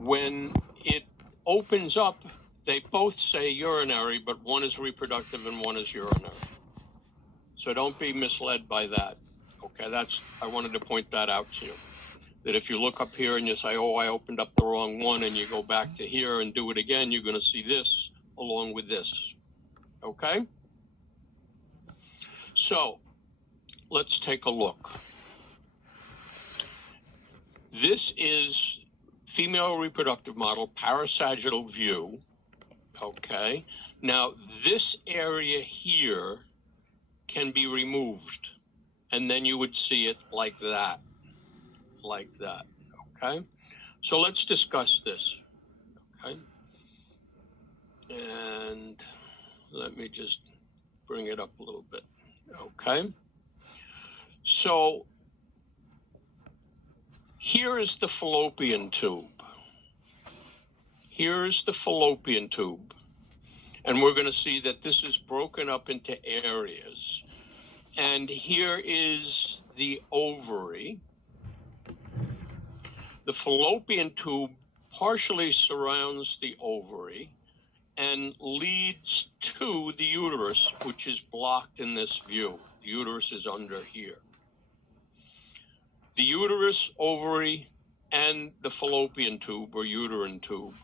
When it opens up, they both say urinary, but one is reproductive and one is urinary. So don't be misled by that. Okay, I wanted to point that out to you. That if you look up here and you say, oh, I opened up the wrong one, and you go back to here and do it again, you're going to see this along with this. Okay? So let's take a look. This is female reproductive model, parasagittal view. Okay? Now, this area here can be removed, and then you would see it like that. Like that. Okay? So let's discuss this. Okay? And let me just bring it up a little bit. Okay? So here is the fallopian tube. Here is the fallopian tube. And we're going to see that this is broken up into areas. And here is the ovary. The fallopian tube partially surrounds the ovary and leads to the uterus, which is blocked in this view. The uterus is under here. The uterus, ovary, and the fallopian tube or uterine tube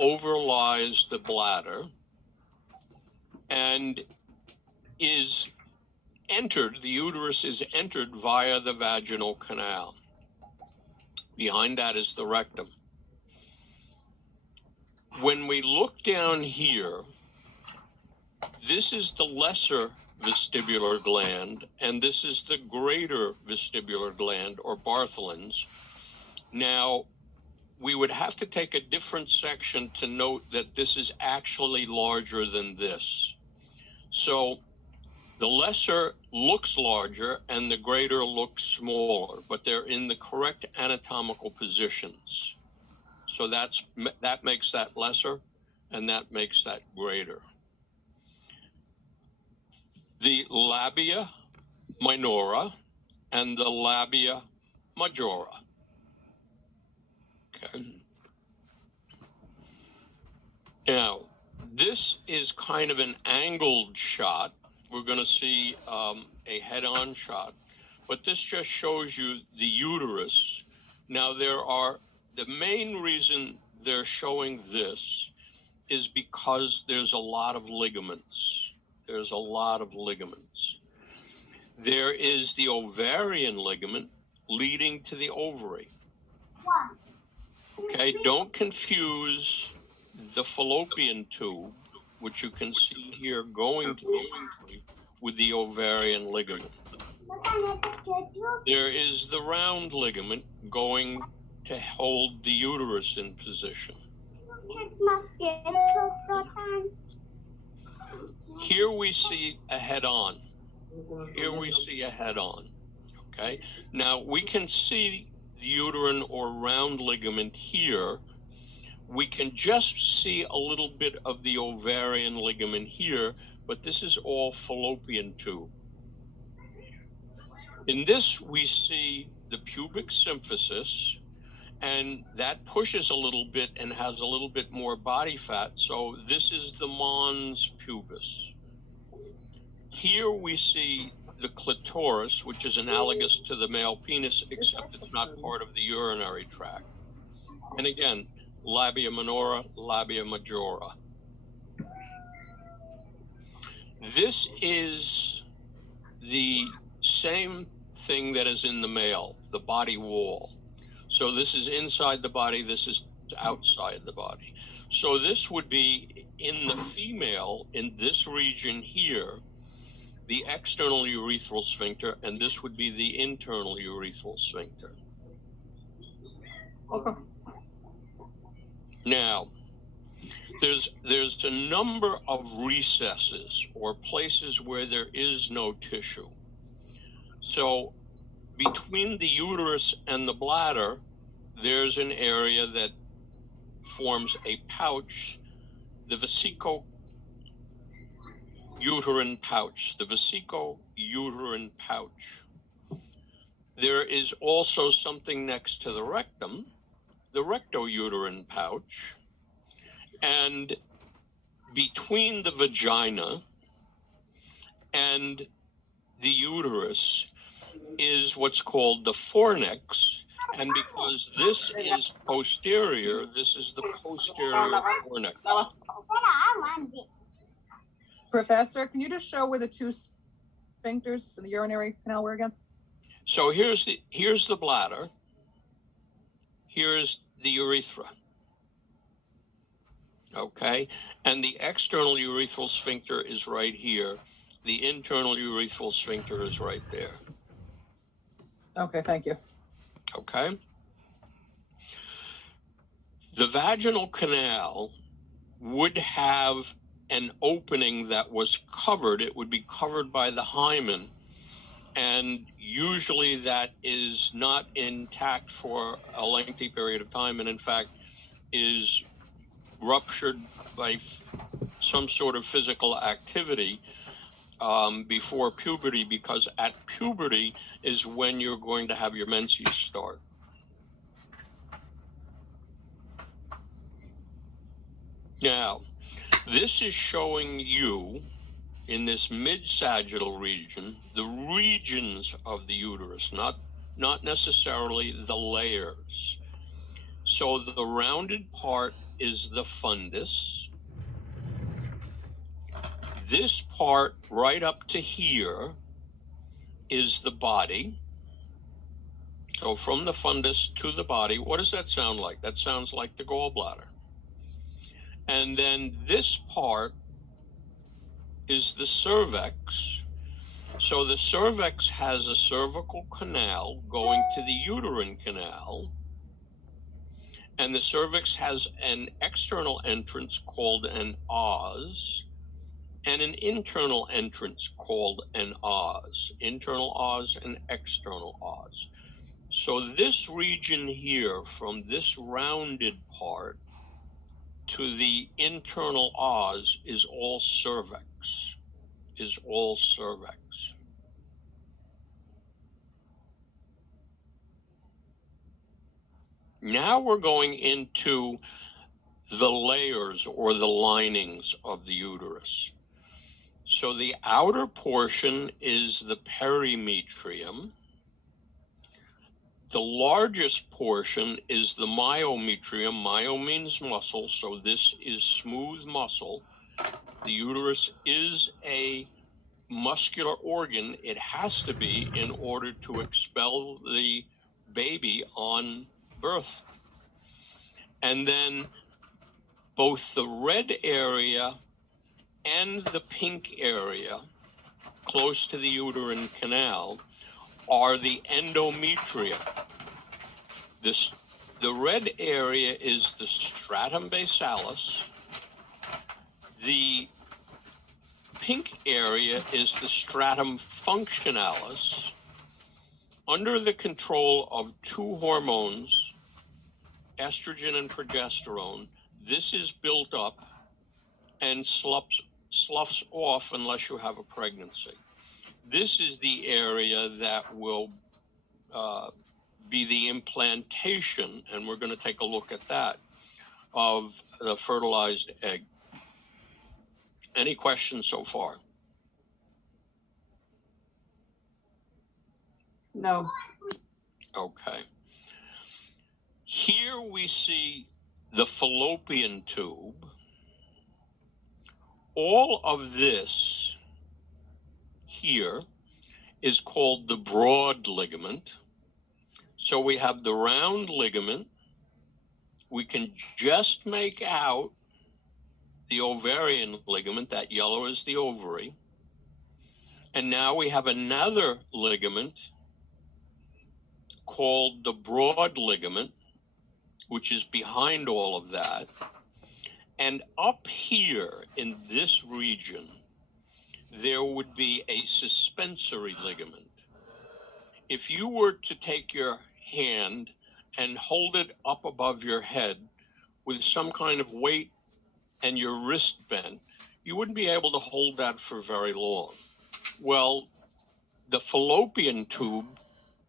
overlies the bladder and is entered, the uterus is entered via the vaginal canal. Behind that is the rectum. When we look down here, this is the lesser vestibular gland, and this is the greater vestibular gland, or Bartholin's. Now, we would have to take a different section to note that this is actually larger than this. So the lesser looks larger and the greater looks smaller, but they're in the correct anatomical positions. So that makes that lesser, and that makes that greater. The labia minora and the labia majora. Okay. Now, this is kind of an angled shot. We're going to see a head-on shot, but this just shows you the uterus. Now, the main reason they're showing this is because there's a lot of ligaments. There's a lot of ligaments. There is the ovarian ligament leading to the ovary. Okay, don't confuse the fallopian tube, which you can see here going to the ovary, with the ovarian ligament. There is the round ligament going to hold the uterus in position. Here we see a head-on. Here we see a head-on. Okay, now we can see the uterine or round ligament here. We can just see a little bit of the ovarian ligament here, but this is all fallopian tube. In this, we see the pubic symphysis, and that pushes a little bit and has a little bit more body fat. So this is the mons pubis. Here we see the clitoris, which is analogous to the male penis, except it's not part of the urinary tract. And again, labia minora, labia majora. This is the same thing that is in the male, the body wall. So this is inside the body, this is outside the body. So this would be in the female, in this region here, the external urethral sphincter, and this would be the internal urethral sphincter. Okay. Now, there's a number of recesses or places where there is no tissue. So between the uterus and the bladder, there's an area that forms a pouch, the vesico-uterine pouch, the vesico-uterine pouch. There is also something next to the rectum, the rectouterine pouch, and between the vagina and the uterus is what's called the fornix. And because this is posterior, this is the posterior fornix. Professor, can you just show where the two sphincters in the urinary canal were again? So here's the bladder. Here's the urethra. Okay, and the external urethral sphincter is right here. The internal urethral sphincter is right there. Okay, thank you. Okay. The vaginal canal would have an opening that was covered. It would be covered by the hymen. And usually that is not intact for a lengthy period of time, and in fact is ruptured by some sort of physical activity before puberty, because at puberty is when you're going to have your menses start. Now, this is showing you in this mid-sagittal region, the regions of the uterus, not necessarily the layers. So the rounded part is the fundus. This part right up to here is the body. So from the fundus to the body, what does that sound like? That sounds like the gallbladder. And then this part is the cervix. So the cervix has a cervical canal going to the uterine canal, and the cervix has an external entrance called an os and an internal entrance called an os, internal os and external os. So this region here, from this rounded part to the internal os, is all cervix, Now we're going into the layers or the linings of the uterus. So the outer portion is the perimetrium. The largest portion is the myometrium. Myo means muscle, so this is smooth muscle. The uterus is a muscular organ. It has to be in order to expel the baby on birth. And then both the red area and the pink area close to the uterine canal are the endometria. The red area is the stratum basalis. The pink area is the stratum functionalis. Under the control of two hormones, estrogen and progesterone, this is built up and sloughs off unless you have a pregnancy. This is the area that will be the implantation, and we're going to take a look at that, of the fertilized egg. Any questions so far? No. Okay. Here we see the fallopian tube. All of this here is called the broad ligament. So we have the round ligament. We can just make out the ovarian ligament. That yellow is the ovary. And now we have another ligament called the broad ligament, which is behind all of that. And up here in this region, there would be a suspensory ligament. If you were to take your hand and hold it up above your head with some kind of weight and your wrist bent, you wouldn't be able to hold that for very long. Well, the fallopian tube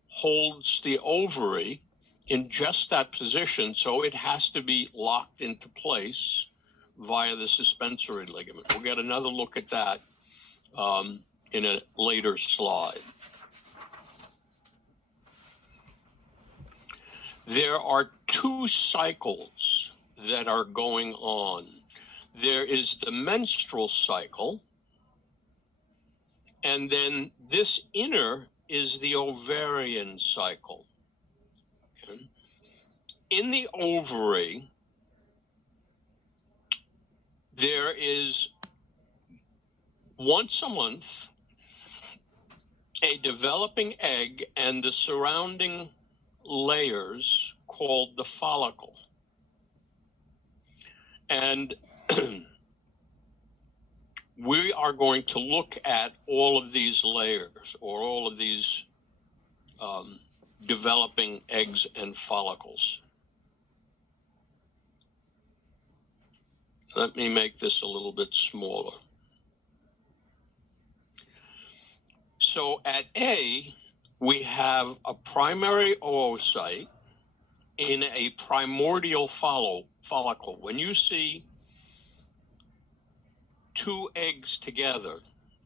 holds the ovary in just that position, so it has to be locked into place via the suspensory ligament. We'll get another look at that in a later slide. There are two cycles that are going on. There is the menstrual cycle, and then this inner is the ovarian cycle. Okay. In the ovary, there is once a month a developing egg and the surrounding layers called the follicle. And we are going to look at all of these layers, or all of these developing eggs and follicles. Let me make this a little bit smaller. So at A, we have a primary oocyte in a primordial follicle. When you see two eggs together,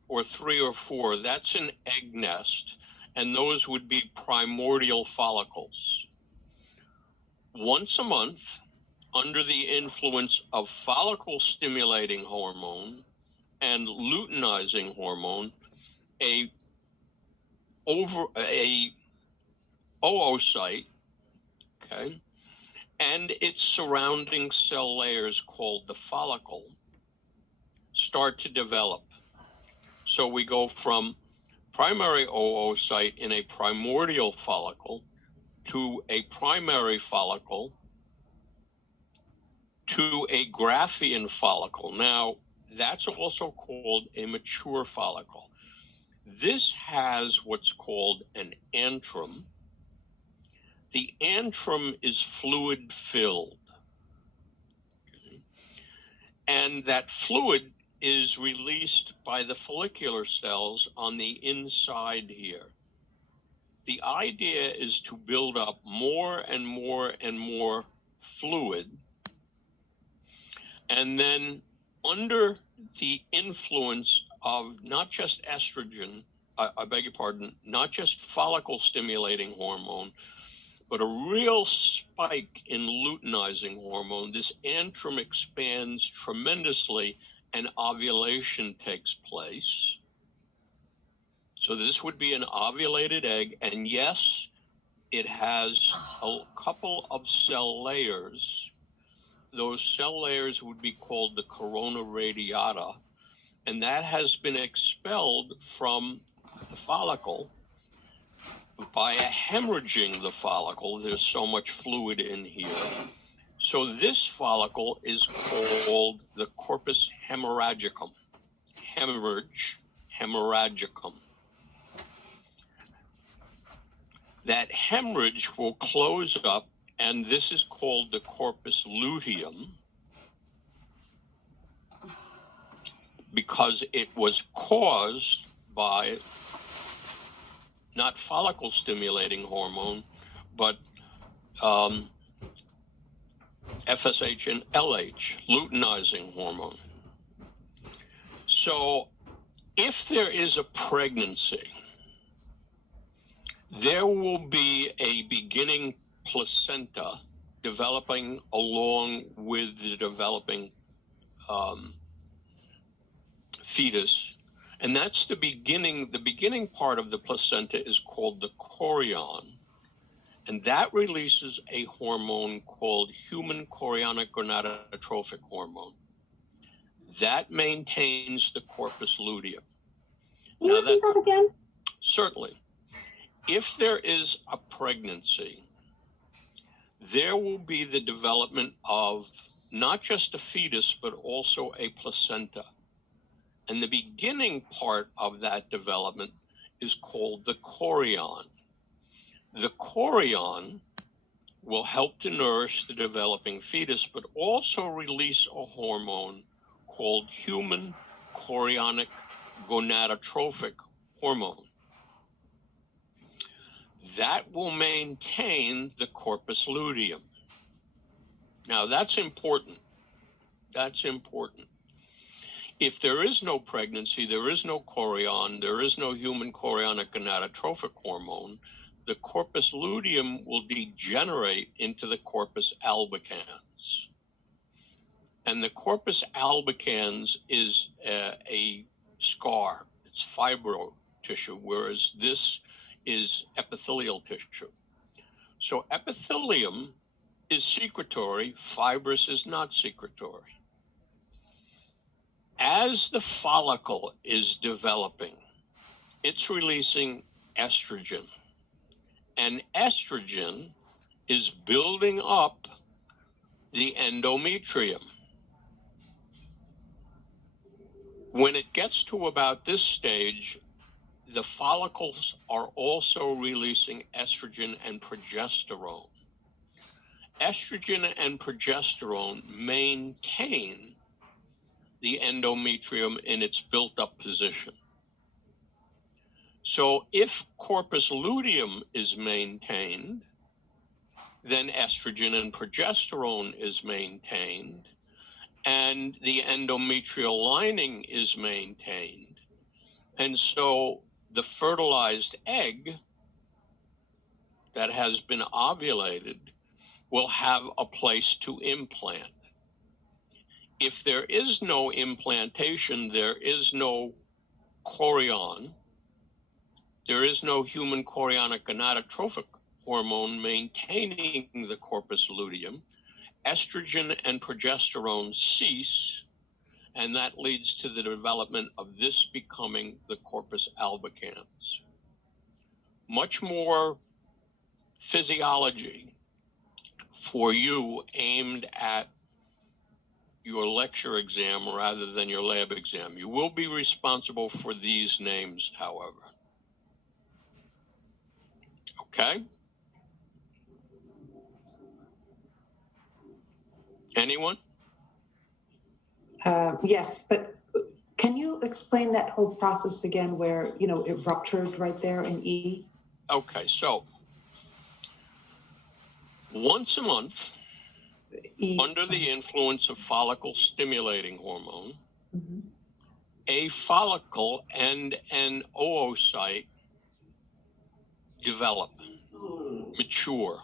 or three or four, that's an egg nest, and those would be primordial follicles. Once a month, under the influence of follicle-stimulating hormone and luteinizing hormone, a oocyte, okay, and its surrounding cell layers called the follicle start to develop. So we go from primary oocyte in a primordial follicle to a primary follicle to a Graafian follicle. Now, that's also called a mature follicle. This has what's called an antrum. The antrum is fluid filled. And that fluid is released by the follicular cells on the inside here. The idea is to build up more and more and more fluid. And then under the influence of not just estrogen, I beg your pardon, not just follicle stimulating hormone, but a real spike in luteinizing hormone, this antrum expands tremendously and ovulation takes place. So this would be an ovulated egg, and yes, it has a couple of cell layers. Those cell layers would be called the corona radiata, and that has been expelled from the follicle by hemorrhaging the follicle. There's so much fluid in here. So this follicle is called the corpus hemorrhagicum. Hemorrhagicum. That hemorrhage will close up, and this is called the corpus luteum, because it was caused by not follicle stimulating hormone, but FSH and LH, luteinizing hormone. So if there is a pregnancy, there will be a beginning placenta developing along with the developing fetus. And that's the beginning. The beginning part of the placenta is called the chorion. And that releases a hormone called human chorionic gonadotrophic hormone. That maintains the corpus luteum. Can you repeat that again? Certainly. If there is a pregnancy, there will be the development of not just a fetus, but also a placenta. And the beginning part of that development is called the chorion. The chorion will help to nourish the developing fetus, but also release a hormone called human chorionic gonadotrophic hormone. that will maintain the corpus luteum. Now, that's important. That's important. If there is no pregnancy, there is no chorion, there is no human chorionic gonadotrophic hormone, the corpus luteum will degenerate into the corpus albicans. And the corpus albicans is a scar. It's fibro tissue, whereas this is epithelial tissue. So epithelium is secretory, fibrous is not secretory. As the follicle is developing, it's releasing estrogen. And estrogen is building up the endometrium. When it gets to about this stage, the follicles are also releasing estrogen and progesterone. Estrogen and progesterone maintain the endometrium in its built-up position. So if corpus luteum is maintained, then estrogen and progesterone is maintained, and the endometrial lining is maintained. And so the fertilized egg that has been ovulated will have a place to implant. If there is no implantation, there is no chorion, there is no human chorionic gonadotrophic hormone maintaining the corpus luteum, estrogen and progesterone cease, and that leads to the development of this becoming the corpus albicans. Much more physiology for you aimed at your lecture exam rather than your lab exam. You will be responsible for these names, however. Okay? Anyone? Yes, but can you explain that whole process again where, you know, it ruptured right there in E? Okay, so once a month, under the influence of follicle stimulating hormone, a follicle and an oocyte develop, mature,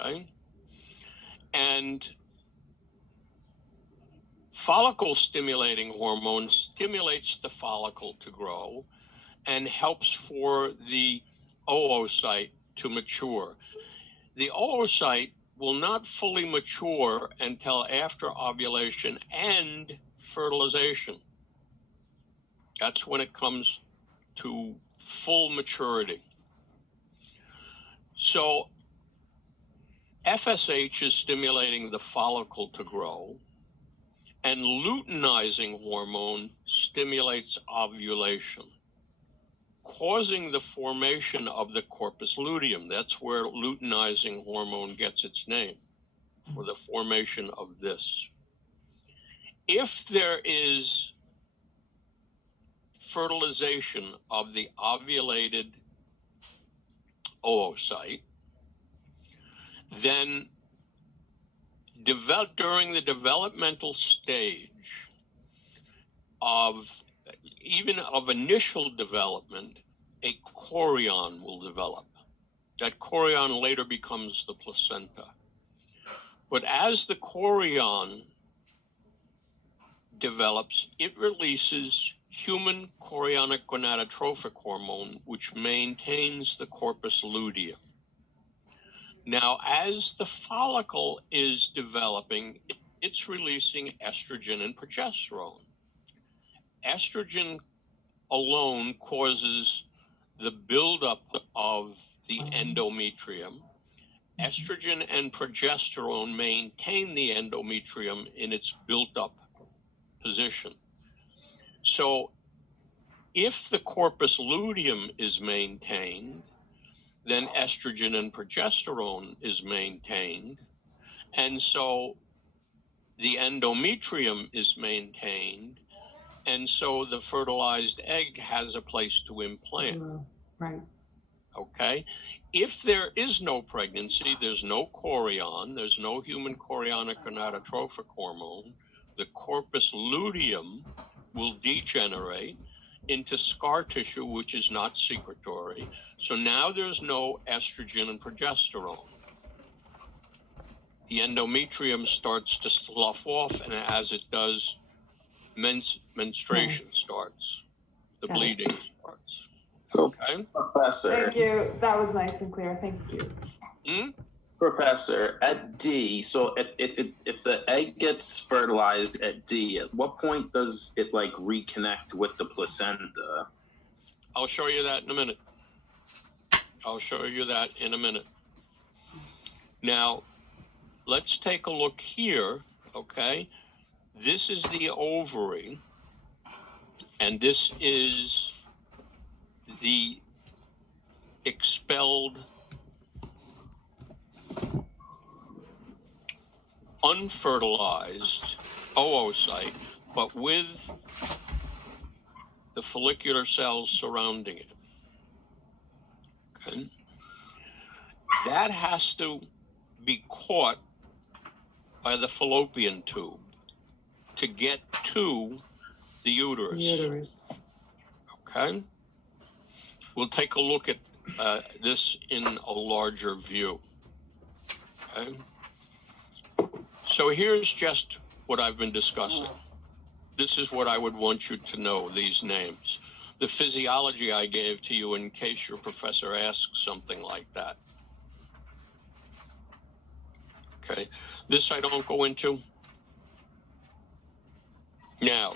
okay? And follicle stimulating hormone stimulates the follicle to grow and helps for the oocyte to mature. The oocyte will not fully mature until after ovulation and fertilization. That's when it comes to full maturity. So FSH is stimulating the follicle to grow, and luteinizing hormone stimulates ovulation, causing the formation of the corpus luteum. That's where luteinizing hormone gets its name, for the formation of this. If there is fertilization of the ovulated oocyte, then during the developmental stage of initial development, a chorion will develop. That chorion later becomes the placenta. But as the chorion develops, it releases human chorionic gonadotrophic hormone, which maintains the corpus luteum. Now, as the follicle is developing, it's releasing estrogen and progesterone. Estrogen alone causes the buildup of the endometrium. Estrogen and progesterone maintain the endometrium in its built-up position. So if the corpus luteum is maintained, then estrogen and progesterone is maintained. And so the endometrium is maintained. And so the fertilized egg has a place to implant. Right. Okay? If there is no pregnancy, there's no chorion, there's no human chorionic gonadotrophic hormone, the corpus luteum will degenerate into scar tissue, which is not secretory. So now there's no estrogen and progesterone. The endometrium starts to slough off, and as it does, menstruation starts. The bleeding starts. So, Okay? Professor, Thank you. That was nice and clear. Thank you. Professor, at D, so if the egg gets fertilized at D, at what point does it like reconnect with the placenta? I'll show you that in a minute. Now, let's take a look here, okay? This is the ovary, and this is the expelled unfertilized oocyte, but with the follicular cells surrounding it. Okay? That has to be caught by the fallopian tube to get to the uterus. Okay? We'll take a look at this in a larger view. Okay? So here's just what I've been discussing. This is what I would want you to know, these names. The physiology I gave to you in case your professor asks something like that. Okay, this I don't go into. Now,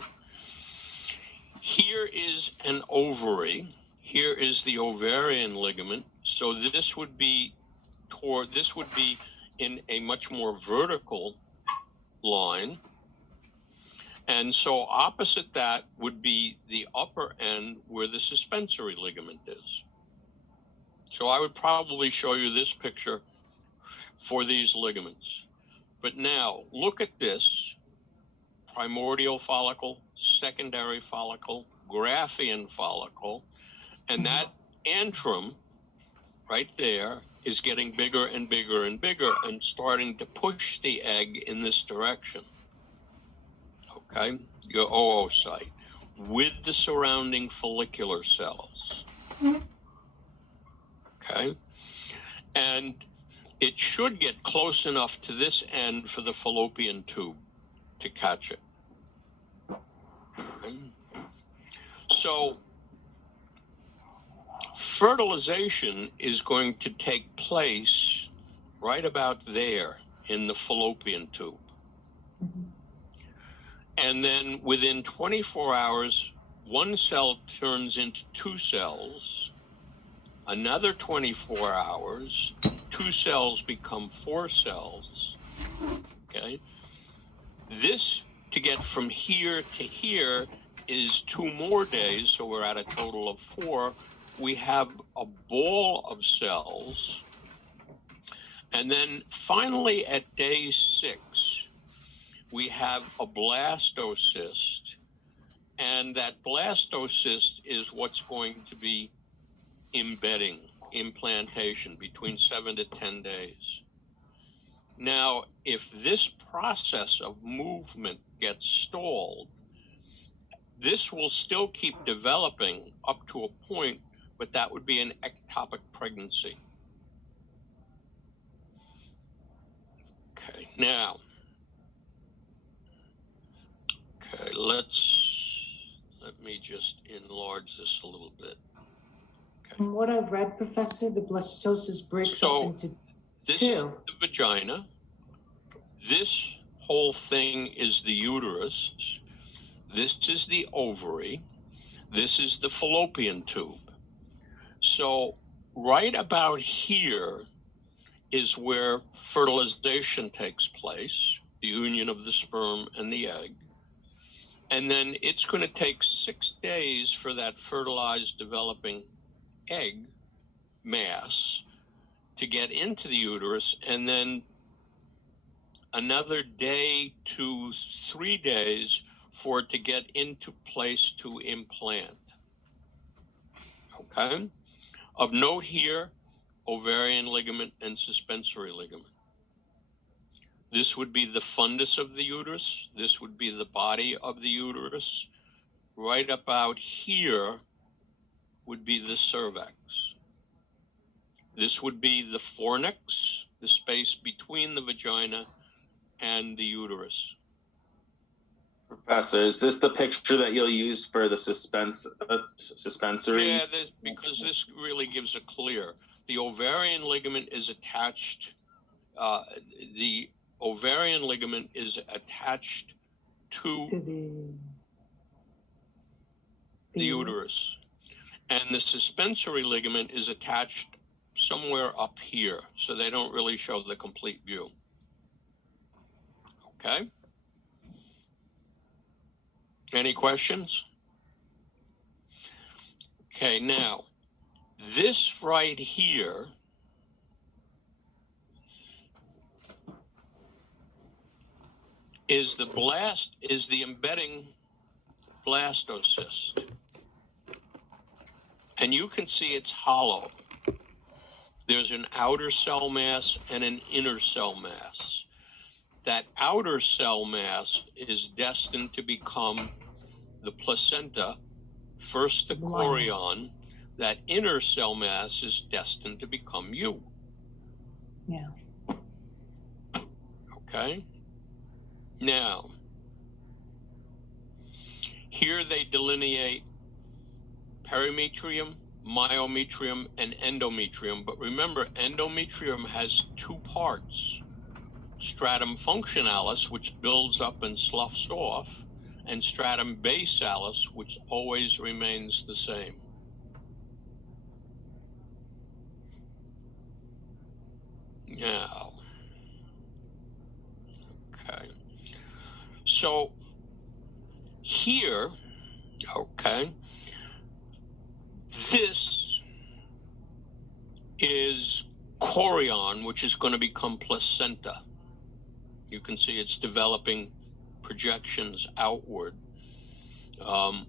here is an ovary. Here is the ovarian ligament. So this would be in a much more vertical line. And so opposite that would be the upper end where the suspensory ligament is. So I would probably show you this picture for these ligaments. But now look at this: primordial follicle, secondary follicle, Graafian follicle, and that antrum right there is getting bigger and bigger and bigger and starting to push the egg in this direction. Okay, your oocyte with the surrounding follicular cells. Okay, and it should get close enough to this end for the fallopian tube to catch it. Okay. So fertilization is going to take place right about there in the fallopian tube. And then within 24 hours, one cell turns into two cells. Another 24 hours, two cells become four cells. Okay. This, to get from here to here, is 2 more days, so we're at a total of 4. We have a ball of cells. And then finally at day 6, we have a blastocyst, and that blastocyst is what's going to be embedding, implantation, between 7 to 10 days. Now, if this process of movement gets stalled, this will still keep developing up to a point, but that would be an ectopic pregnancy. Okay, now, let me just enlarge this a little bit. Okay. From what I've read, Professor, the blastocyst breaks up into this two. is the vagina. This whole thing is the uterus. This is the ovary. This is the fallopian tube. So right about here is where fertilization takes place, the union of the sperm and the egg. And then it's going to take 6 days for that fertilized developing egg mass to get into the uterus, and then another day to 3 days for it to get into place to implant. Okay? Of note here, ovarian ligament and suspensory ligament. This would be the fundus of the uterus. This would be the body of the uterus. Right about here would be the cervix. This would be the fornix, the space between the vagina and the uterus. Professor, is this the picture that you'll use for the suspensory? Yeah, because this really gives a clear. The ovarian ligament is attached. The ovarian ligament is attached to the uterus, and the suspensory ligament is attached somewhere up here, so they don't really show the complete view. Okay? Any questions? Okay, now, this right here is the embedding blastocyst. And you can see it's hollow. There's an outer cell mass and an inner cell mass. That outer cell mass is destined to become the placenta, first the chorion. That inner cell mass is destined to become you. Yeah. Okay? Now, here they delineate perimetrium, myometrium, and endometrium. But remember, endometrium has two parts. Stratum functionalis, which builds up and sloughs off, and stratum basalis, which always remains the same. Now, okay. So here, okay, this is chorion, which is going to become placenta. You can see it's developing projections outward,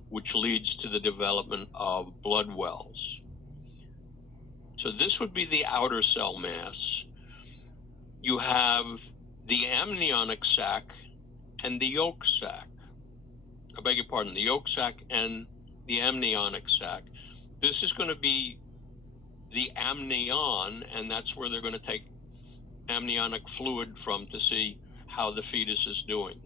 which leads to the development of blood wells. So this would be the outer cell mass. You have the amniotic sac and the yolk sac. I beg your pardon, the yolk sac and the amniotic sac. This is going to be the amnion, and that's where they're going to take amniotic fluid from to see how the fetus is doing.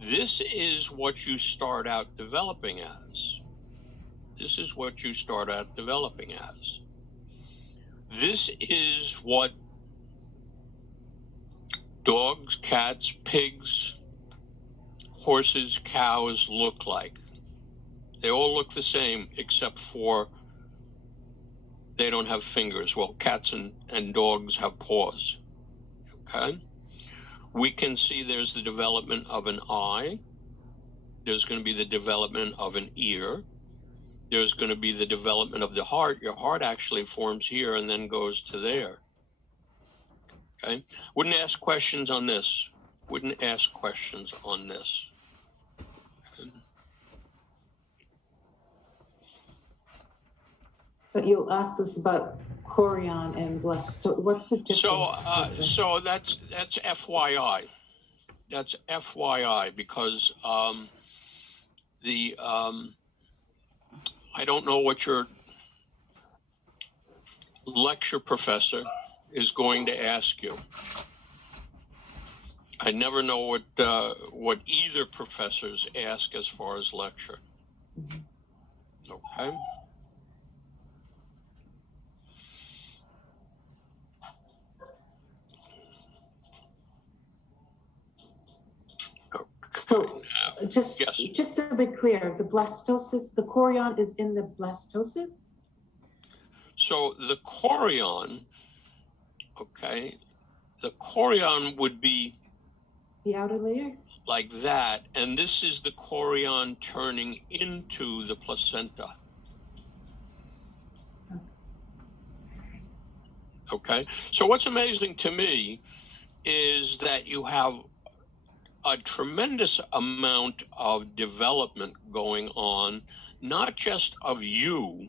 This is what you start out developing as. This is what you start out developing as. This is what dogs, cats, pigs, horses, cows look like. They all look the same except for they don't have fingers. Well, cats and dogs have paws. Okay? We can see there's the development of an eye. There's going to be the development of an ear. There's going to be the development of the heart. Your heart actually forms here and then goes to there. Okay? Wouldn't ask questions on this. Wouldn't ask questions on this. Okay. But you'll ask us about chorion and blasto. What's the difference? So that's FYI. That's FYI because I don't know what your lecture professor is going to ask you. I never know what either professors ask as far as lecture. Okay. So just Yes. just to be clear, the blastocyst, the chorion is in the blastocyst? So the chorion, okay, the chorion would be The outer layer? like that, and this is the chorion turning into the placenta. Okay, so what's amazing to me is that you have a tremendous amount of development going on, not just of you,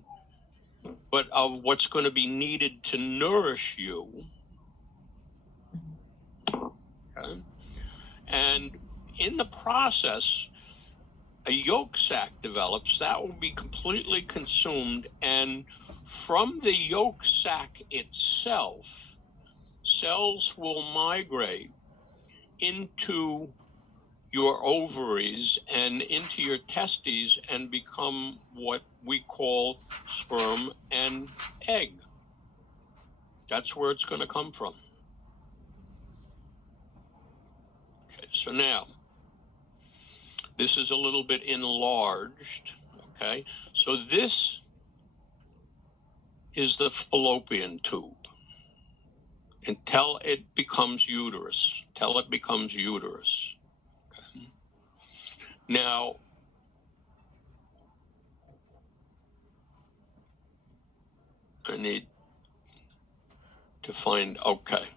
but of what's going to be needed to nourish you. Okay? And in the process, a yolk sac develops that will be completely consumed, and from the yolk sac itself, cells will migrate into your ovaries and into your testes and become what we call sperm and egg. That's where it's going to come from. Okay, so now, this is a little bit enlarged, okay? So this is the fallopian tube until it becomes uterus, till it becomes uterus. Okay? Now, I need to find, okay.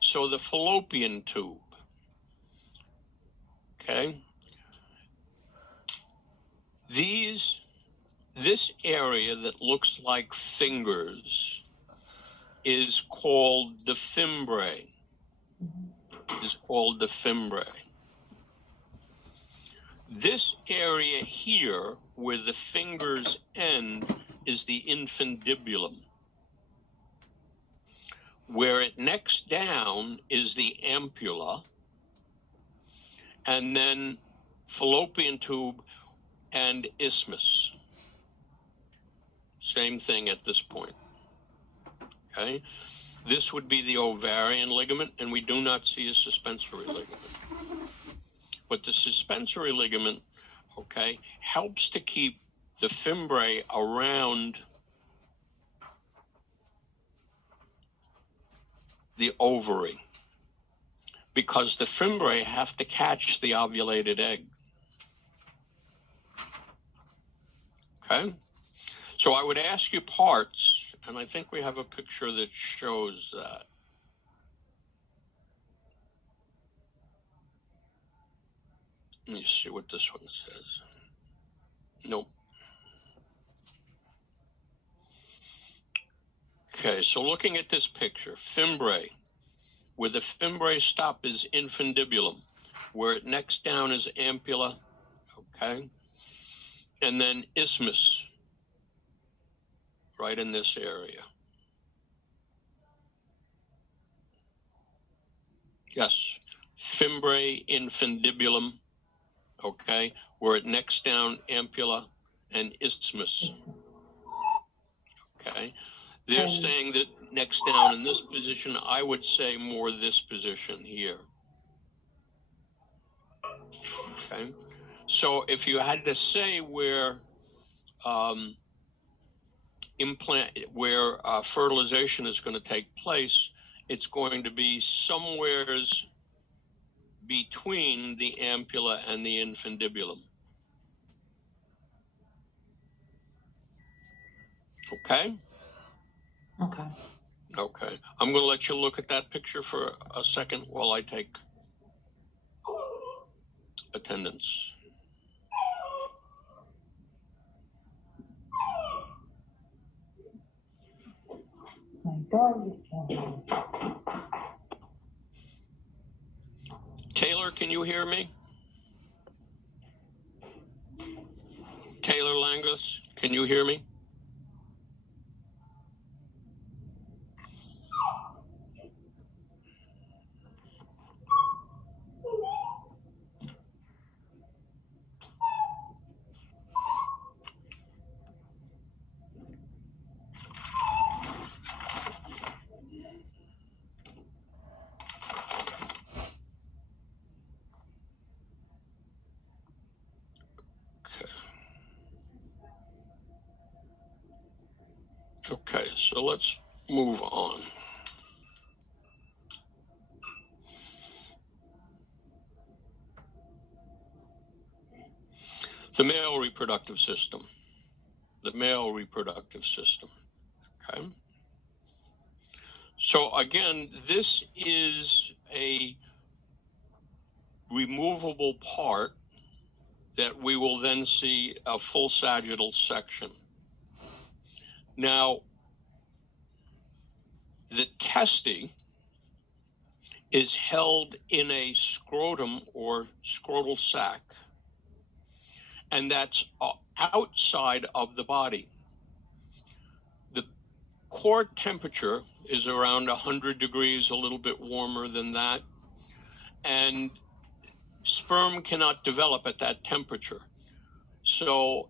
So the fallopian tube, okay? This area that looks like fingers is called the fimbriae, This area here, where the fingers end, is the infundibulum. Where it necks down is the ampulla, and then fallopian tube and isthmus. Same thing at this point. Okay? This would be the ovarian ligament, and we do not see a suspensory ligament. But the suspensory ligament, okay, helps to keep the fimbriae around the ovary, because the fimbriae have to catch the ovulated egg. Okay? So I would ask you parts, and I think we have a picture that shows that. Let me see what this one says. Nope. Okay, so looking at this picture, fimbriae, where the fimbriae stop is infundibulum, where it necks down is ampulla, okay? And then isthmus, right in this area. Yes, fimbriae infundibulum, okay, where it necks down ampulla and isthmus, okay? They're saying that necks down in this position. I would say more this position here. Okay, so if you had to say where fertilization is going to take place, it's going to be somewheres between the ampulla and the infundibulum. Okay? Okay. Okay. I'm going to let you look at that picture for a second while I take attendance. My dog is here. Taylor, can you hear me? Taylor Langus, can you hear me? Okay, so let's move on. The male reproductive system. The male reproductive system. Okay. So again, this is a removable part that we will then see a full sagittal section. Now, the testy is held in a scrotum or scrotal sac, and that's outside of the body. The core temperature is around 100 degrees, a little bit warmer than that, and sperm cannot develop at that temperature. So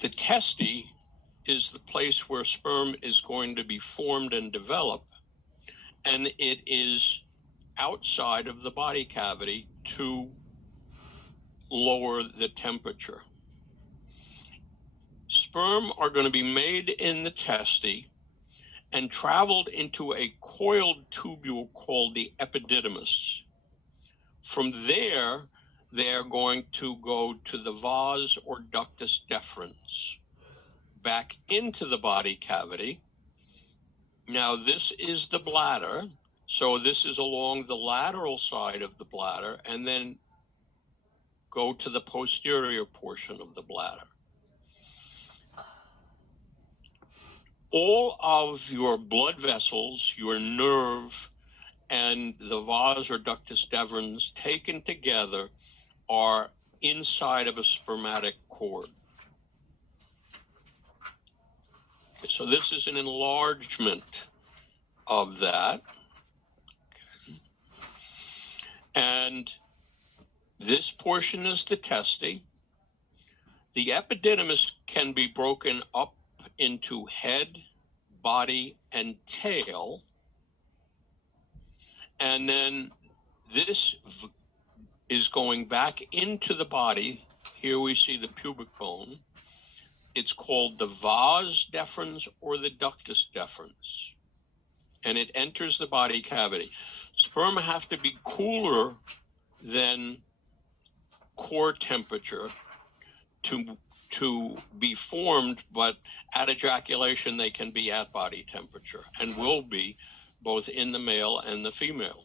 the testy is the place where sperm is going to be formed and develop, and it is outside of the body cavity to lower the temperature. Sperm are going to be made in the testy and traveled into a coiled tubule called the epididymis. From there, they are going to go to the vas or ductus deferens, back into the body cavity. Now, this is the bladder. So this is along the lateral side of the bladder, and then go to the posterior portion of the bladder. All of your blood vessels, your nerve, and the vas or ductus deferens taken together are inside of a spermatic cord. So this is an enlargement of that. And this portion is the testy. The epididymis can be broken up into head, body, and tail. And then this is going back into the body. Here we see the pubic bone. It's called the vas deferens or the ductus deferens. And it enters the body cavity. Sperm have to be cooler than core temperature to be formed, but at ejaculation they can be at body temperature and will be both in the male and the female.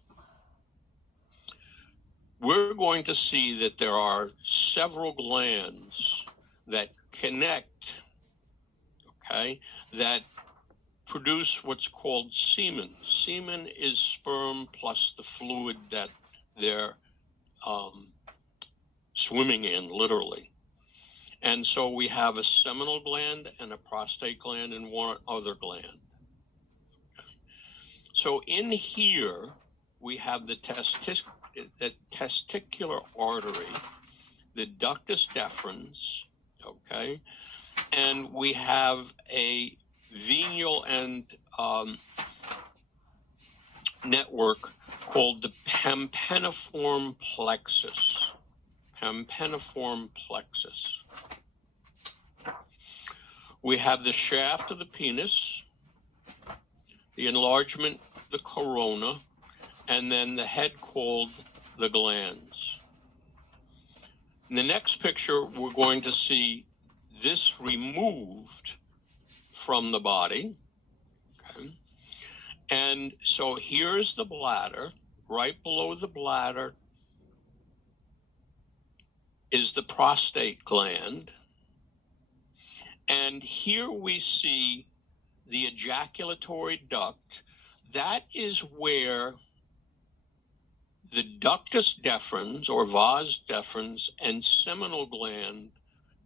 We're going to see that there are several glands that connect, okay, that produce what's called semen. Semen is sperm plus the fluid that they're swimming in, literally. And so we have a seminal gland and a prostate gland and one other gland. Okay. So in here, we have the testicular artery, the ductus deferens, okay, and we have a venial and network called the pampeniform plexus. Pampeniform plexus. We have the shaft of the penis, the enlargement, the corona, and then the head called the glans. In the next picture, we're going to see this removed from the body. Okay. And so here's the bladder. Right below the bladder is the prostate gland. And here we see the ejaculatory duct. That is where the ductus deferens or vas deferens and seminal gland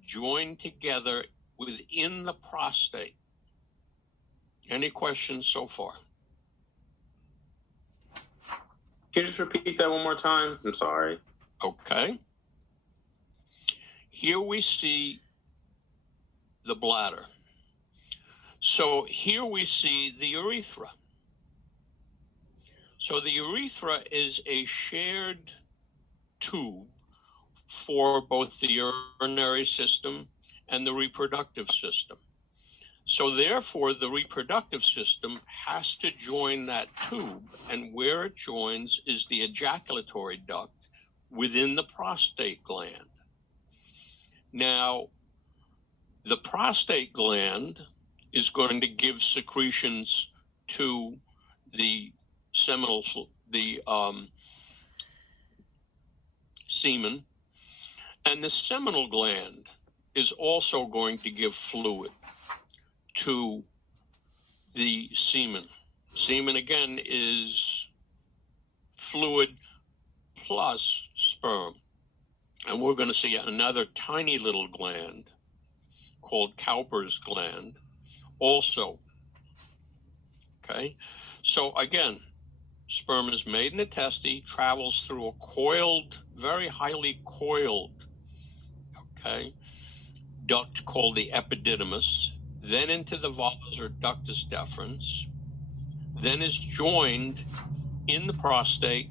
join together within the prostate. Any questions so far? Can you just repeat that one more time? I'm sorry. Okay. Here we see the bladder. So here we see the urethra. So the urethra is a shared tube for both the urinary system and the reproductive system. So therefore, the reproductive system has to join that tube, and where it joins is the ejaculatory duct within the prostate gland. Now, the prostate gland is going to give secretions to the seminal, the semen, and the seminal gland is also going to give fluid to the semen. Semen, again, is fluid plus sperm. And we're going to see another tiny little gland called Cowper's gland also. Okay, so again, sperm is made in the testes, travels through a coiled, very highly coiled, okay, duct called the epididymis, then into the vas or ductus deferens, then is joined in the prostate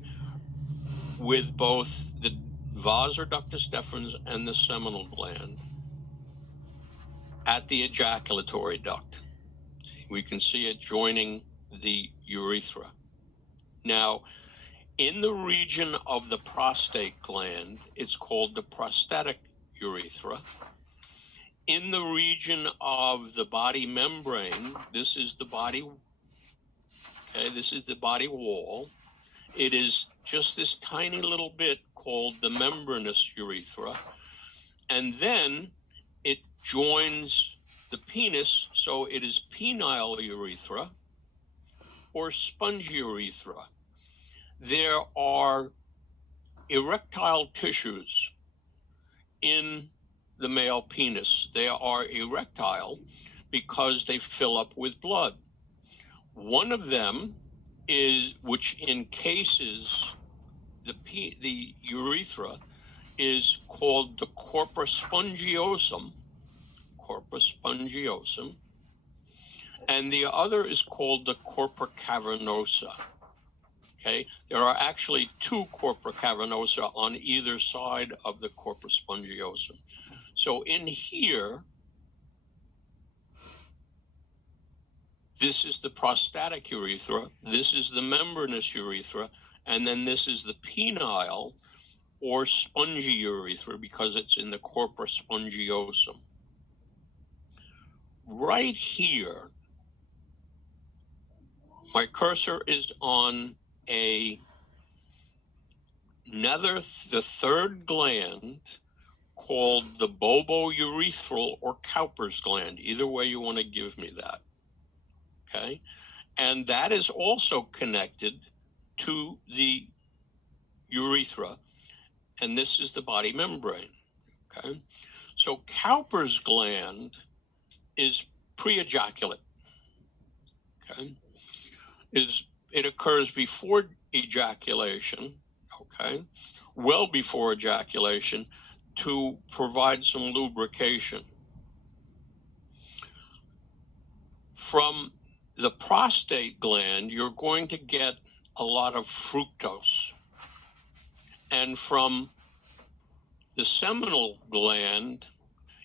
with both the vas or ductus deferens and the seminal gland at the ejaculatory duct. We can see it joining the urethra. Now, in the region of the prostate gland, it's called the prostatic urethra. In the region of the body membrane, this is the body, okay, this is the body wall. It is just this tiny little bit called the membranous urethra. And then it joins the penis, so it is penile urethra or spongy urethra. There are erectile tissues in the male penis. They are erectile because they fill up with blood. One of them is, which encases the urethra, is called the corpus spongiosum, and the other is called the corpora cavernosa. Okay, there are actually two corpora cavernosa on either side of the corpus spongiosum. So in here, this is the prostatic urethra, this is the membranous urethra, and then this is the penile or spongy urethra because it's in the corpora spongiosum. Right here, my cursor is on the third gland called the bobourethral or Cowper's gland. Either way you want to give me that. Okay, and that is also connected to the urethra, and this is the body membrane. Okay, so Cowper's gland is pre-ejaculate. Okay, it occurs before ejaculation. Okay, well before ejaculation, to provide some lubrication. From the prostate gland, you're going to get a lot of fructose. And from the seminal gland,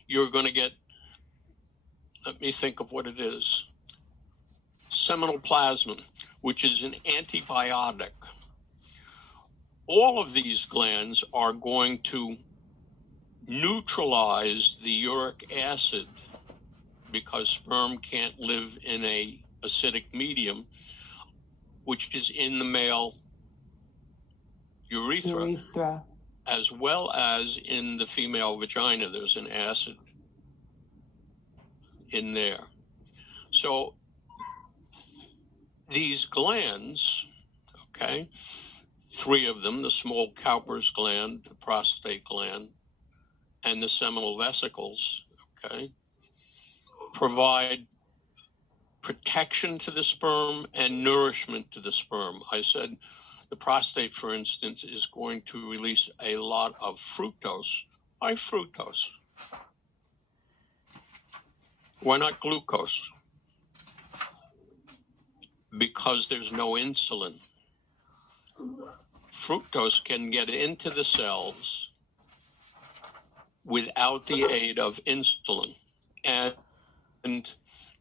you're going to get, let me think of what it is, seminal plasmin, which is an antibiotic. All of these glands are going to neutralize the uric acid because sperm can't live in a acidic medium, which is in the male urethra, as well as in the female vagina. There's an acid in there. So these glands, okay, three of them, the small Cowper's gland, the prostate gland, and the seminal vesicles, okay, provide protection to the sperm and nourishment to the sperm. I said the prostate, for instance, is going to release a lot of fructose. Why fructose? Why not glucose? Because there's no insulin. Fructose can get into the cells without the aid of insulin. And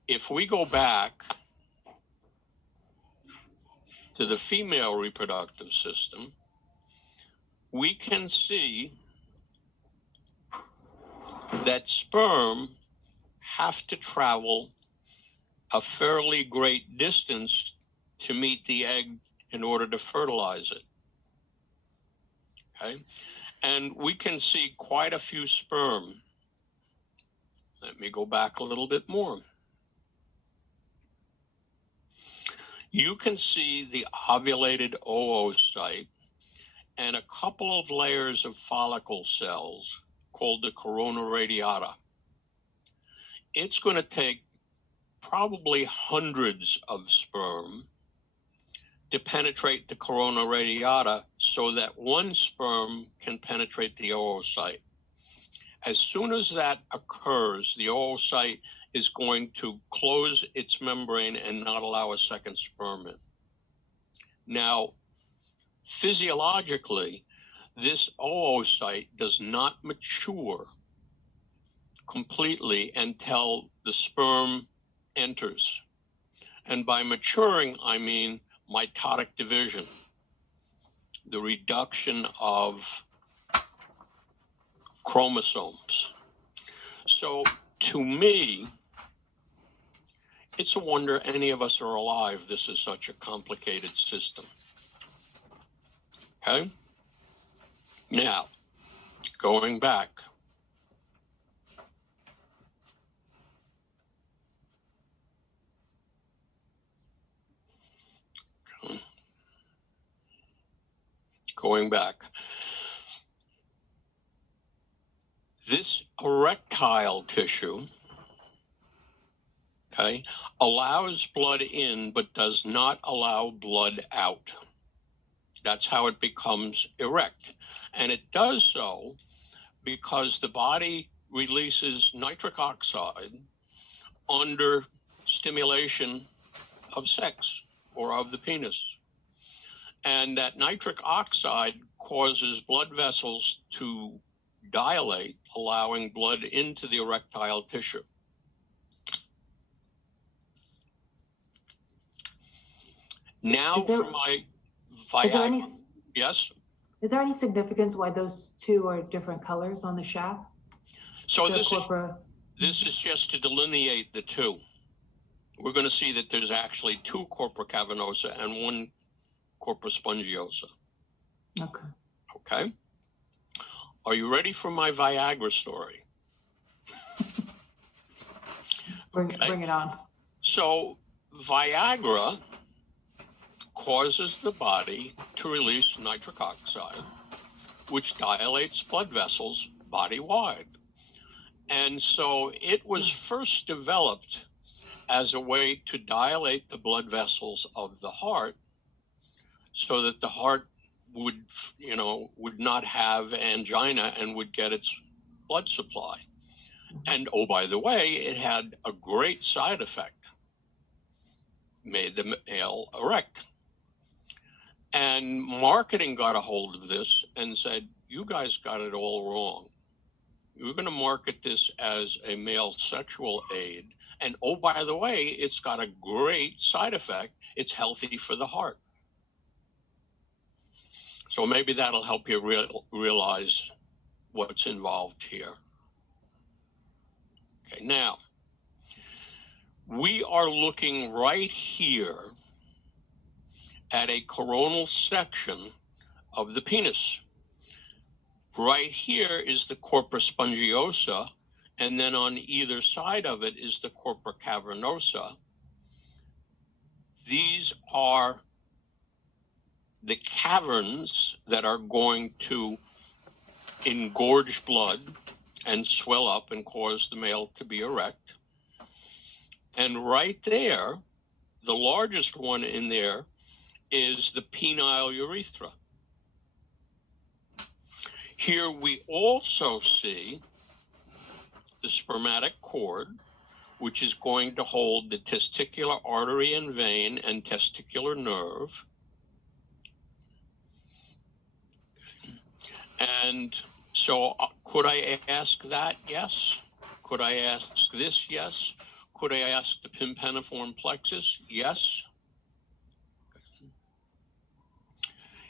if we go back to the female reproductive system, we can see that sperm have to travel a fairly great distance to meet the egg in order to fertilize it. Okay? And we can see quite a few sperm. Let me go back a little bit more. you can see the ovulated oocyte and a couple of layers of follicle cells called the corona radiata. It's going to take probably hundreds of sperm to penetrate the corona radiata so that one sperm can penetrate the oocyte. As soon as that occurs, the oocyte is going to close its membrane and not allow a second sperm in. Now, physiologically, this oocyte does not mature completely until the sperm enters. And by maturing, I mean mitotic division, the reduction of chromosomes. So to me, it's a wonder any of us are alive. This is such a complicated system. Okay? Now, going back. Going back. This erectile tissue, okay, allows blood in but does not allow blood out. That's how it becomes erect. And it does so because the body releases nitric oxide under stimulation of sex or of the penis. And that nitric oxide causes blood vessels to dilate, allowing blood into the erectile tissue. Now for my Viagra. Yes? Is there any significance why those two are different colors on the shaft? So this is just to delineate the two. We're going to see that there's actually two corpora cavernosa and one corpora spongiosa. Okay. Okay. Are you ready for my Viagra story? Bring it on. So Viagra causes the body to release nitric oxide, which dilates blood vessels body-wide. And so it was first developed as a way to dilate the blood vessels of the heart so that the heart would not have angina and would get its blood supply. And oh, by the way, it had a great side effect, made the male erect. And marketing got a hold of this and said, you guys got it all wrong. You're going to market this as a male sexual aid. And oh, by the way, it's got a great side effect. It's healthy for the heart. So maybe that'll help you realize what's involved here. Okay, now, we are looking right here at a coronal section of the penis. Right here is the corpora spongiosa, and then on either side of it is the corpora cavernosa. These are the caverns that are going to engorge blood and swell up and cause the male to be erect. And right there, the largest one in there is the penile urethra. Here we also see the spermatic cord, which is going to hold the testicular artery and vein and testicular nerve. And so could I ask that? Yes. Could I ask this? Yes. Could I ask the tympaniform plexus? Yes.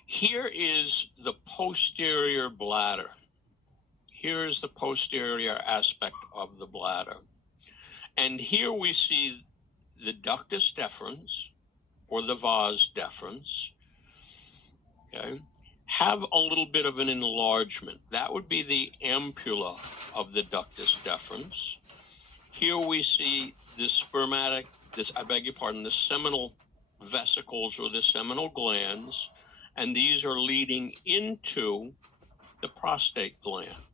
Here is the posterior bladder. Here is the posterior aspect of the bladder. And here we see the ductus deferens, or the vas deferens, okay, have a little bit of an enlargement. That would be the ampulla of the ductus deferens. Here we see the the seminal vesicles or the seminal glands, and these are leading into the prostate gland.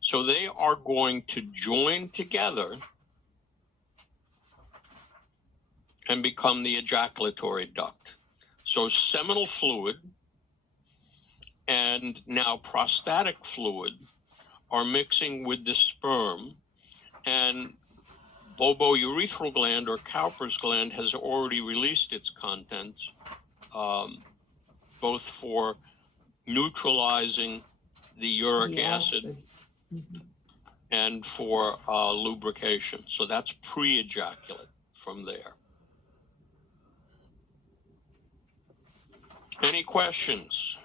So they are going to join together and become the ejaculatory duct. So seminal fluid and now prostatic fluid are mixing with the sperm, and bobourethral gland or Cowper's gland has already released its contents, both for neutralizing the uric acid and for lubrication. So that's pre-ejaculate from there. Any questions?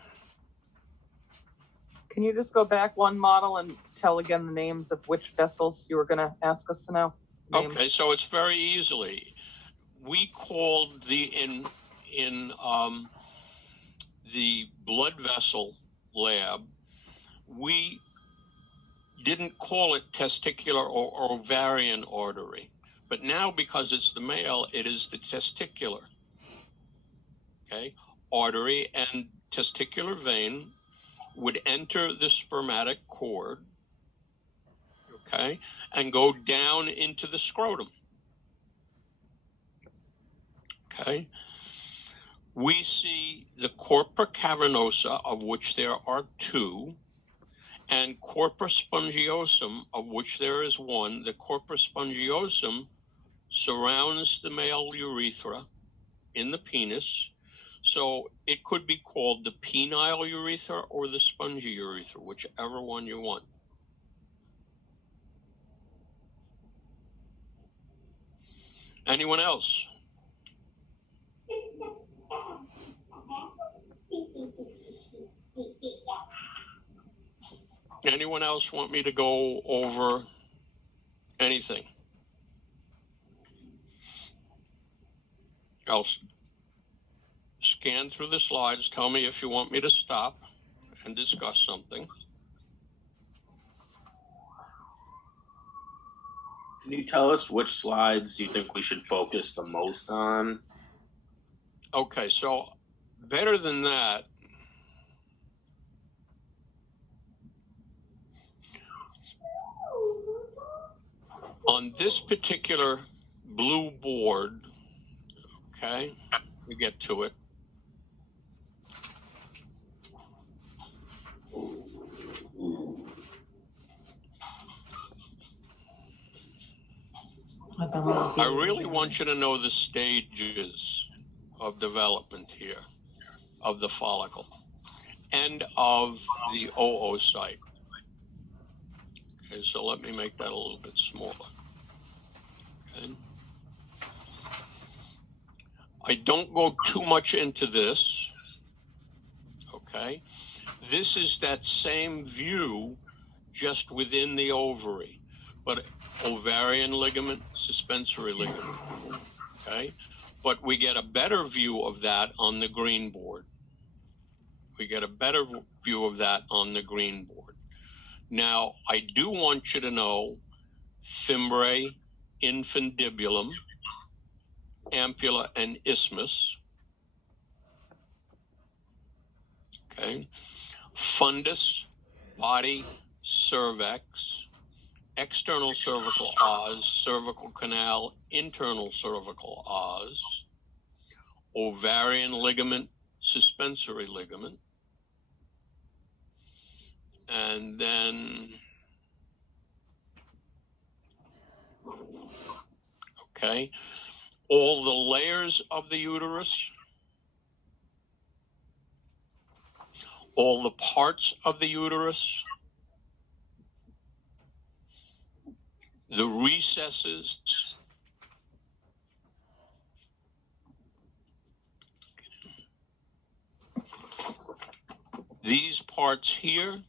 Can you just go back one model and tell again the names of which vessels you were going to ask us to know? Names. Okay, so it's very easily. We called in the blood vessel lab, we didn't call it testicular or ovarian artery, but now because it's the male, it is the testicular, okay, artery, and testicular vein would enter the spermatic cord, okay, and go down into the scrotum, okay. We see the corpora cavernosa, of which there are 2, and corpora spongiosum, of which there is 1. The corpora spongiosum surrounds the male urethra in the penis, so it could be called the penile urethra or the spongy urethra, whichever one you want. Anyone else? Anyone else want me to go over anything? I'll scan through the slides. Tell me if you want me to stop and discuss something. Can you tell us which slides you think we should focus the most on? Okay, so better than that, on this particular blue board, okay, we get to it. I really want you to know the stages of development here of the follicle and of the oocyte. Okay, so let me make that a little bit smaller. Okay. I don't go too much into this. Okay. This is that same view just within the ovary, but ovarian ligament, suspensory ligament. Okay. But we get a better view of that on the green board. We get a better view of that on the green board. Now, I do want you to know fimbriae, infundibulum, ampulla, and isthmus. Okay. Fundus, body, cervix, external cervical os, cervical canal, internal cervical os, ovarian ligament, suspensory ligament, and then, okay, all the layers of the uterus, all the parts of the uterus, the recesses, these parts here,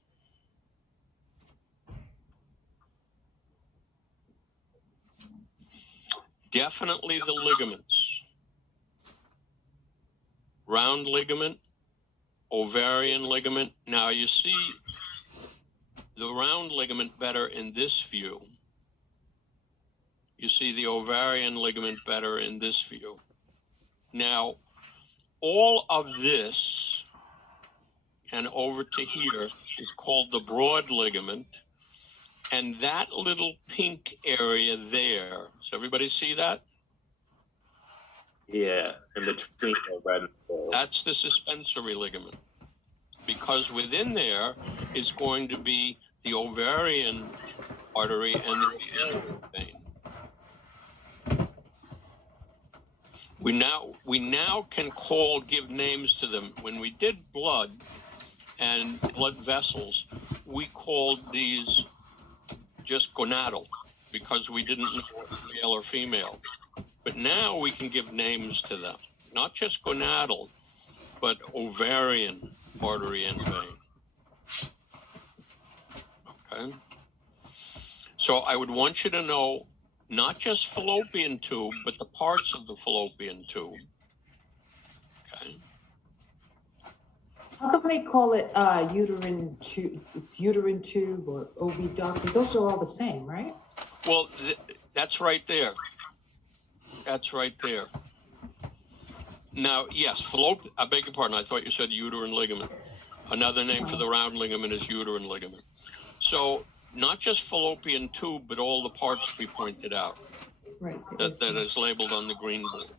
definitely the ligaments, round ligament, ovarian ligament. Now you see the round ligament better in this view. You see the ovarian ligament better in this view. Now, all of this and over to here is called the broad ligament. And that little pink area there, does everybody see that? Yeah, in between the red and gold. That's the suspensory ligament. Because within there is going to be the ovarian artery and the ovarian vein. We now can give names to them. When we did blood and blood vessels, we called these just gonadal because we didn't know if it was male or female. But now we can give names to them, not just gonadal, but ovarian artery and vein. Okay. So I would want you to know not just fallopian tube, but the parts of the fallopian tube. Okay. How come they call it uterine tube? It's uterine tube or oviduct. Those are all the same, right? Well, that's right there. That's right there. Now, yes, I beg your pardon. I thought you said uterine ligament. Another name for the round ligament is uterine ligament. So not just fallopian tube, but all the parts we pointed out. Right. That is labeled on the green board.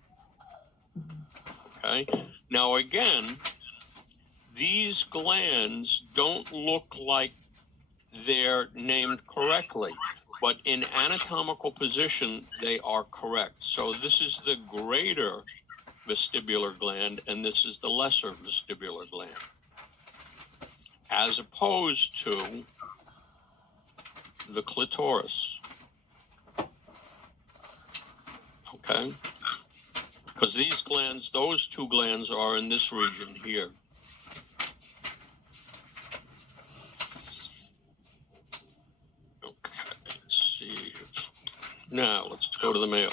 Okay. Now, again, these glands don't look like they're named correctly, but in anatomical position, they are correct. So this is the greater vestibular gland, and this is the lesser vestibular gland, as opposed to the clitoris. Okay? Because these glands, those two glands are in this region here. Okay, let's see. Now, let's go to the male.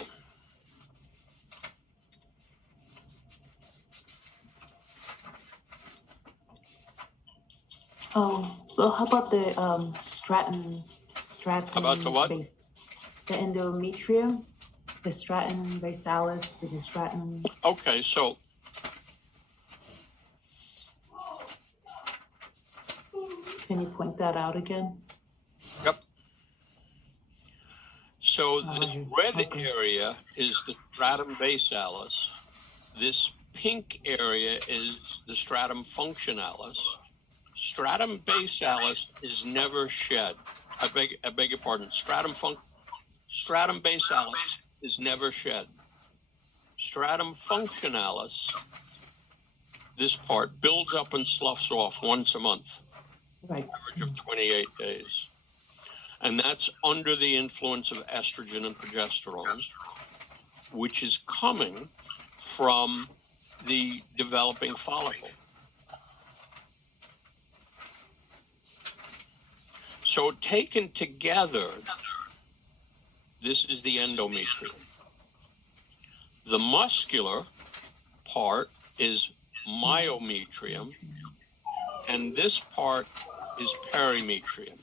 So how about the stratum? How about the what? The endometrium, the stratum basalis, and the stratum. Okay, so Can you point that out again? yep. So this red okay. area is the stratum basalis. This pink area is the stratum functionalis. Stratum basalis is never shed. I beg your pardon. Stratum basalis is never shed. Stratum functionalis, this part, builds up and sloughs off once a month. Right. Average of 28 days. And that's under the influence of estrogen and progesterone, which is coming from the developing follicle. So taken together, this is the endometrium. The muscular part is myometrium, and this part is perimetrium.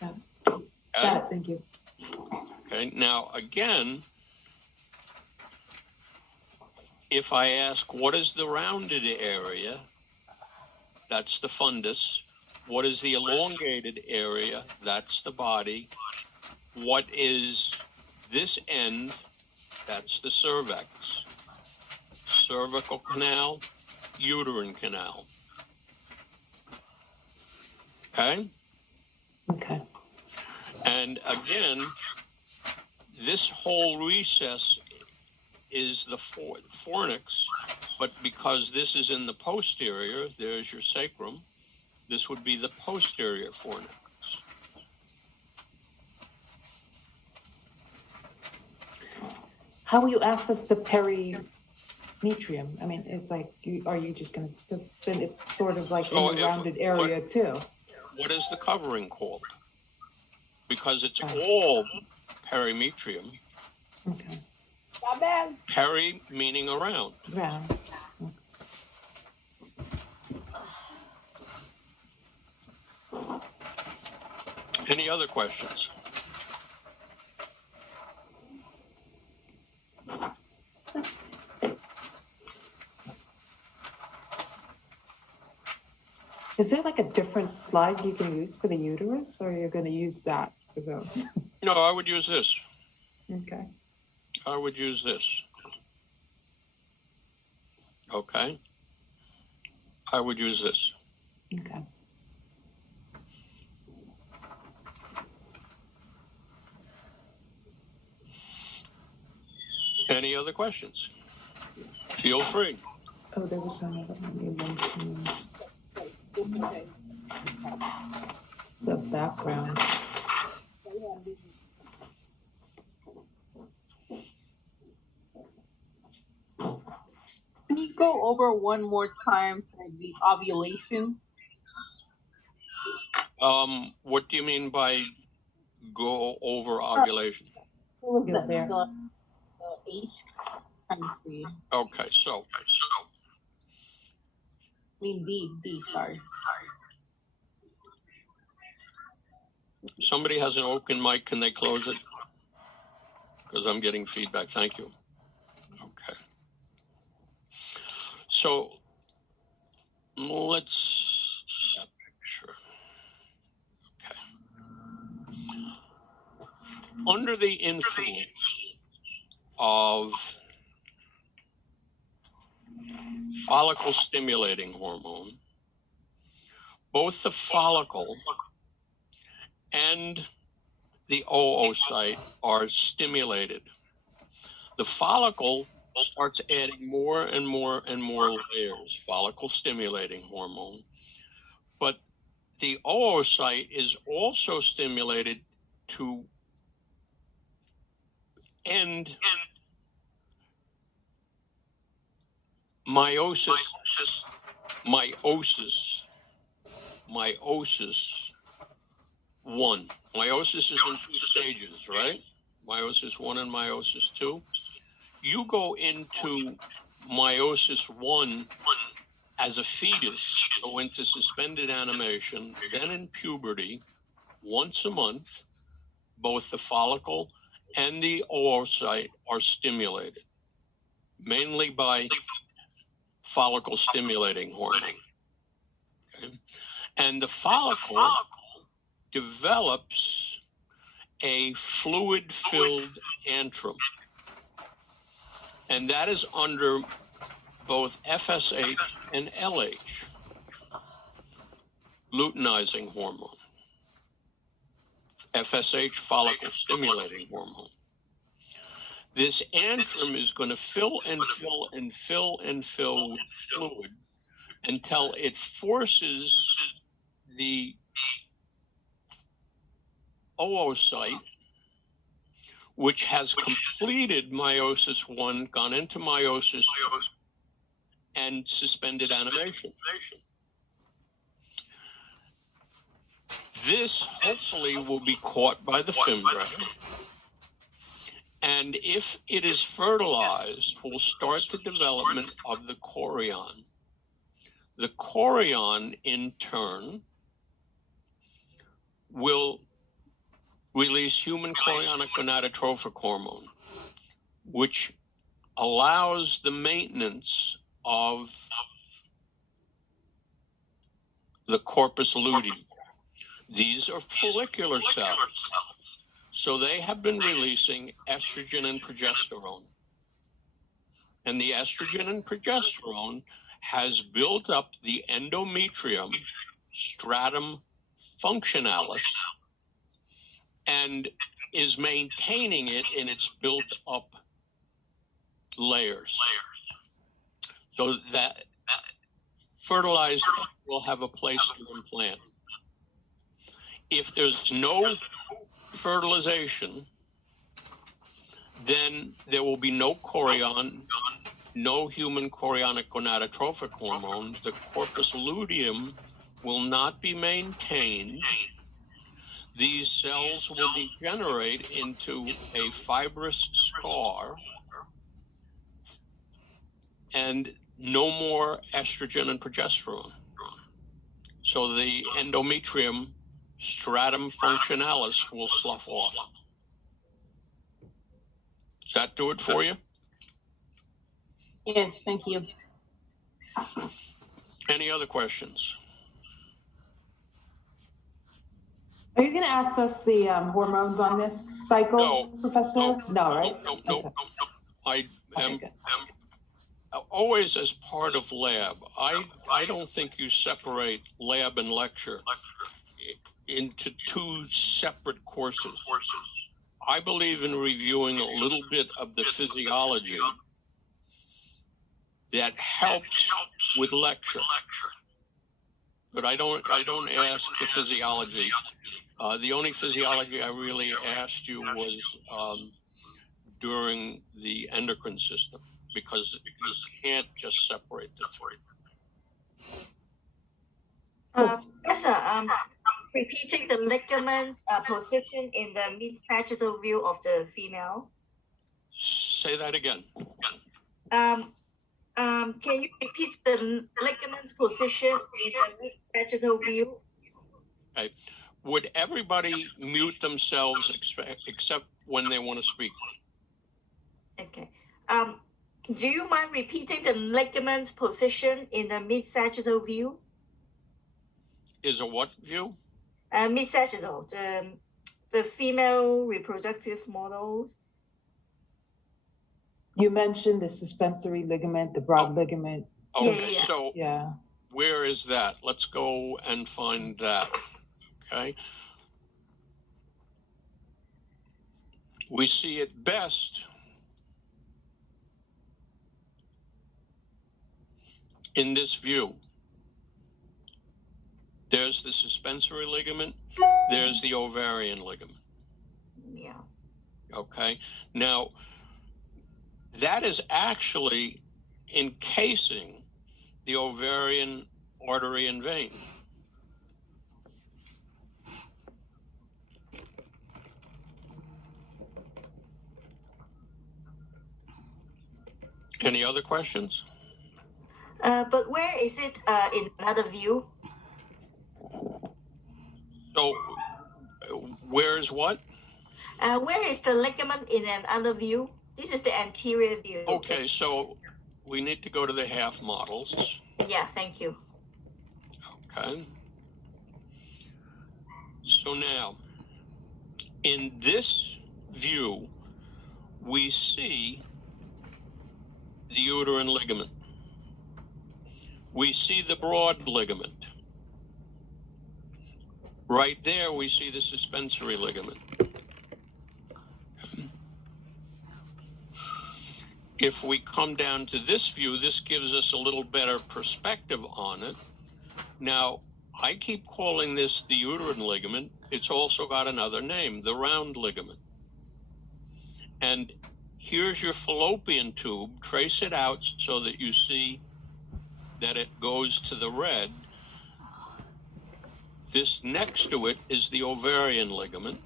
Got it. Got it. Thank you. Okay, now again, if I ask what is the rounded area, that's the fundus. What is the elongated area? That's the body. What is this end? That's the cervix. Cervical canal, uterine canal. Okay? Okay. And again, this whole recess is the fornix, but because this is in the posterior, there's your sacrum, this would be the posterior fornix. How will you access the perimetrium? I mean, it's like, are you just going to, then it's sort of like in the rounded area too. What is the covering called? Because it's all perimetrium. Okay. Peri meaning around. Round. Any other questions? Is there like a different slide you can use for the uterus, or you're going to use that for those? No, I would use this. Okay. I would use this. Okay. I would use this. Okay. Any other questions? Feel free. Oh, there was another one you mentioned. The background. Can you go over one more time for the ovulation? What do you mean by go over ovulation? What was Yeah, there. the H? Trying to see. Okay, so I mean D, sorry. somebody has an open mic. Can they close it? Because I'm getting feedback. Thank you. Okay. So let's that picture. Okay. Under the influence of follicle stimulating hormone, both the follicle and the oocyte are stimulated. The follicle starts adding more and more and more layers, follicle stimulating hormone. But the oocyte is also stimulated to end meiosis one. Meiosis is in two stages, right? Meiosis 1 and meiosis 2. You go into meiosis 1 as a fetus, go into suspended animation, then in puberty, once a month, both the follicle and the oocyte are stimulated, mainly by follicle stimulating hormone. Okay? And the follicle develops a fluid-filled antrum. And that is under both FSH and LH, luteinizing hormone. FSH, follicle stimulating hormone. This antrum is going to fill and fill and fill and fill with fluid until it forces the oocyte, which has completed meiosis 1, gone into meiosis and suspended animation. This hopefully will be caught by the fimbriae, and if it is fertilized, will start the development of the chorion. The chorion, in turn, will release human chorionic gonadotrophic hormone, which allows the maintenance of the corpus luteum. These are follicular cells, so they have been releasing estrogen and progesterone. And the estrogen and progesterone has built up the endometrium, stratum functionalis, and is maintaining it in its built up layers. So that fertilized egg will have a place to implant. If there's no fertilization, then there will be no chorion, no human chorionic gonadotrophic hormone. The corpus luteum will not be maintained. These cells will degenerate into a fibrous scar, and no more estrogen and progesterone. So the endometrium, stratum functionalis, will slough off. Does that do it for you? Yes, thank you. Any other questions? Are you gonna ask us the hormones on this cycle, No. Professor? No, right? No. Okay. I am Okay, good. always as part of lab. I don't think you separate lab and lecture into two separate courses. I believe in reviewing a little bit of the physiology that helps with lecture, but I don't ask the physiology. The only physiology I really asked you was during the endocrine system, because you can't just separate the three. Professor, repeating the ligament position in the mid-sagittal view of the female. Say that again. Can you repeat the ligament position in the mid-sagittal view? Okay. Would everybody mute themselves except when they want to speak? Okay. Do you mind repeating the ligament position in the mid-sagittal view? Is a what view? Mid-sagittal, the female reproductive models. You mentioned the suspensory ligament, the broad ligament. Okay, Yeah. so Yeah. where is that? Let's go and find that. Okay. We see it best in this view. There's the suspensory ligament, there's the ovarian ligament. Yeah. Okay. Now, that is actually encasing the ovarian artery and vein. Any other questions? But where is it in another view? So, where is what? Where is the ligament in another view? This is the anterior view. Okay, so we need to go to the half models. Yeah, thank you. Okay. So now, in this view, we see the uterine ligament. We see the broad ligament. Right there, we see the suspensory ligament. If we come down to this view, this gives us a little better perspective on it. Now, I keep calling this the uterine ligament. It's also got another name, the round ligament. And here's your fallopian tube. Trace it out so that you see that it goes to the red. This next to it is the ovarian ligament.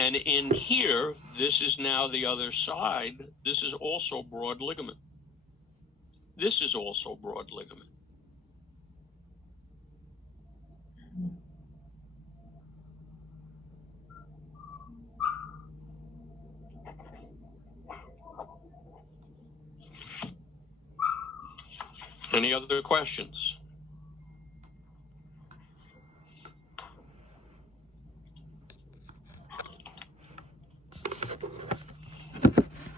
And in here, this is now the other side. This is also broad ligament. This is also broad ligament. Any other questions?